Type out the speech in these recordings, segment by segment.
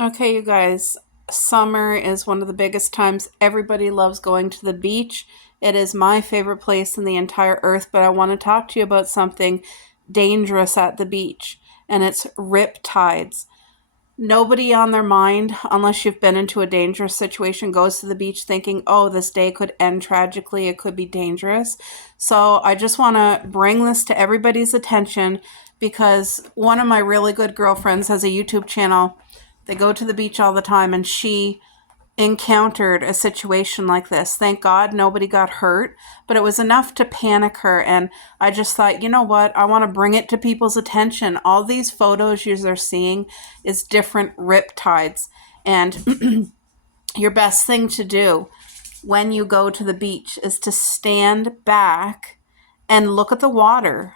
Okay, you guys, summer is one of the biggest times. Everybody loves going to the beach. It is my favorite place in the entire earth, but I want to talk to you about something dangerous at the beach, and it's rip tides. Nobody on their mind, unless you've been into a dangerous situation, goes to the beach thinking, oh, this day could end tragically. It could be dangerous. So I just want to bring this to everybody's attention because one of my really good girlfriends has a YouTube channel. They go to the beach all the time, and she encountered a situation like this. Thank God nobody got hurt, but it was enough to panic her. And I just thought, you know what? I want to bring it to people's attention. All these photos you're seeing is different rip tides. And your best thing to do when you go to the beach is to stand back and look at the water.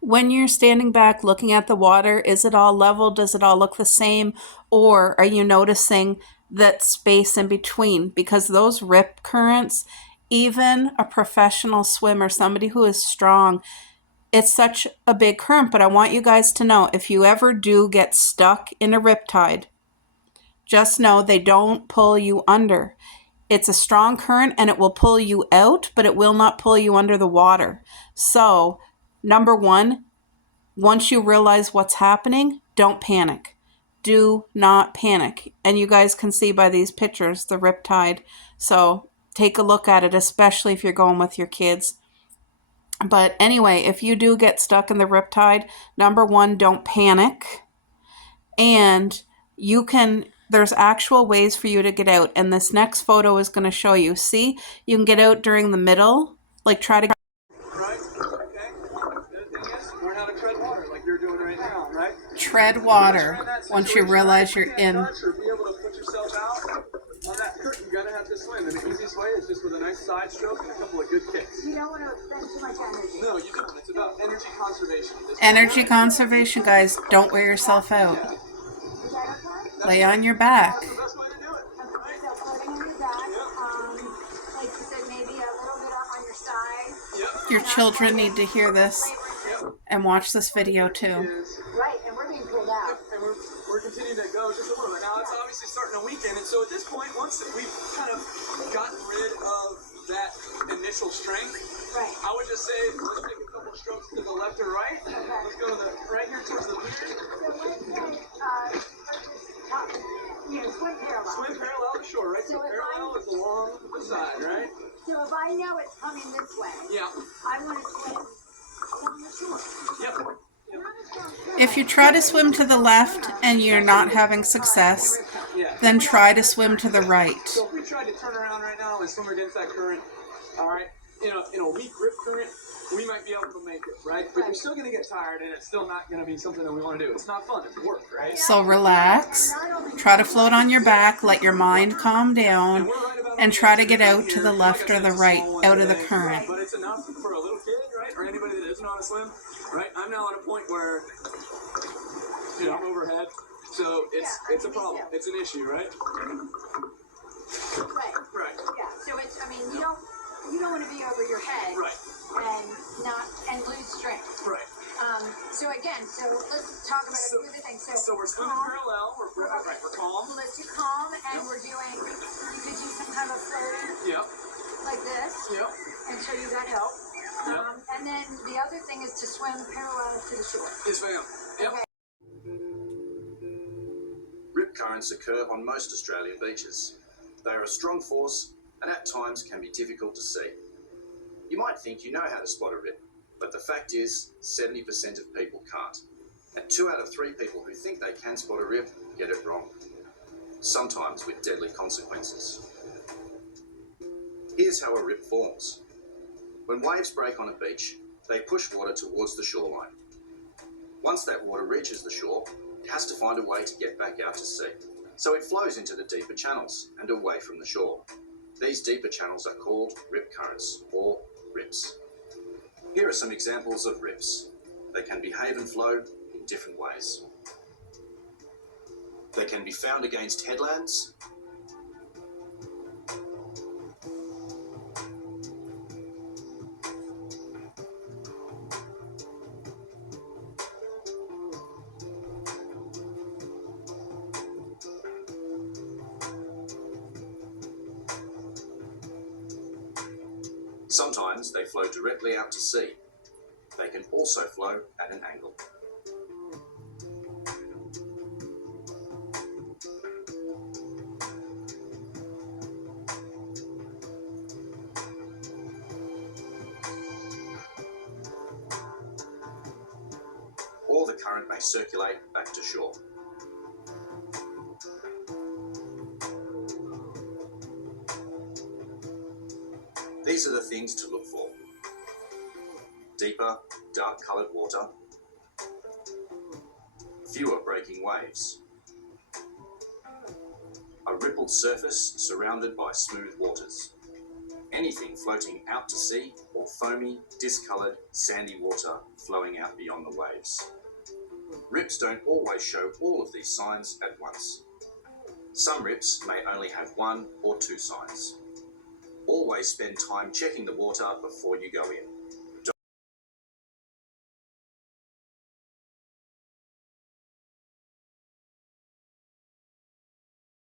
When you're standing back looking at the water, is it all level? Does it all look the same? Or are you noticing that space in between? Because those rip currents, even a professional swimmer, somebody who is strong, it's such a big current. But I want you guys to know, if you ever do get stuck in a rip tide, just know they don't pull you under. It's a strong current and it will pull you out, but it will not pull you under the water. So, number one, once you realize what's happening, don't panic. Do not panic. And you guys can see by these pictures the riptide. So take a look at it, especially if you're going with your kids. But anyway, if you do get stuck in the riptide, number one, don't panic. And there's actual ways for you to get out. And this next photo is going to show you. See, you can get out during the middle, like try to Right? Okay. The thing is, learn how to tread water like you're doing right now, right? tread water once you realize you're in. Touch or be able to put yourself out on that curtain, you're gonna have to swim. And the easiest way is just with a nice side stroke and a couple of good kicks. You don't want to expend too much energy. No, you don't. It's about energy conservation. Energy conservation, guys. Don't wear yourself out. Yeah. Is that okay? Lay on your back. That's the best way to do it. Right? So putting on your back, like you said, maybe a little bit up on your side. Yep. Your children need to hear this Yep. and watch this video too. Right, and we're being pulled out. And we're continuing to go just a little bit. Now it's obviously starting a weekend, and so at this point, once we've kind of gotten rid of that initial strength, Right. I would just say let's take a couple of strokes to the left or right. Okay. Let's go to the right here towards the beach. So let's say, swim parallel. Swim parallel to shore, right? So So if parallel is along the side, right? So if I know it's coming this way, Yeah. I want to swim down the shore. Yep. If you try to swim to the left and you're not having success, Yeah. then try to swim to the right. So if we tried to turn around right now and swim against that current, all right, in a weak rip current, we might be able to make it, right? But you're still going to get tired, and it's still not going to be something that we want to do. It's not fun. It's work, right? So relax, try to float on your back, let your mind calm down, and try to get out to the left or the right, out of the current. But it's enough for a little kid, right? Or anybody that doesn't know how to swim, right? I'm now at a point where, I'm overhead. So it's a problem. It's an issue, right? Right. Right. Yeah. So it's, you don't want to be over your head. Right. And lose strength. Right. So let's talk about a few other things. So we're swimming parallel. We're calm. Let's do calm, and we're doing. You could do some kind of floating Yep. like this, Yep. and show you that help. Yep. And then the other thing is to swim parallel to the shore. Yes, ma'am. Yep. Okay. Rip currents occur on most Australian beaches. They are a strong force and at times can be difficult to see. You might think you know how to spot a rip, but the fact is 70% of people can't. And 2 out of 3 people who think they can spot a rip get it wrong, sometimes with deadly consequences. Here's how a rip forms. When waves break on a beach, they push water towards the shoreline. Once that water reaches the shore, it has to find a way to get back out to sea. So it flows into the deeper channels and away from the shore. These deeper channels are called rip currents, or rips. Here are some examples of rips. They can behave and flow in different ways. They can be found against headlands, Sometimes they flow directly out to sea. They can also flow at an angle. Or the current may circulate back to shore. These are the things to look for. Deeper, dark-coloured water, fewer breaking waves, a rippled surface surrounded by smooth waters, anything floating out to sea, or foamy, discoloured, sandy water flowing out beyond the waves. Rips don't always show all of these signs at once. Some rips may only have 1 or 2 signs. Always spend time checking the water before you go in.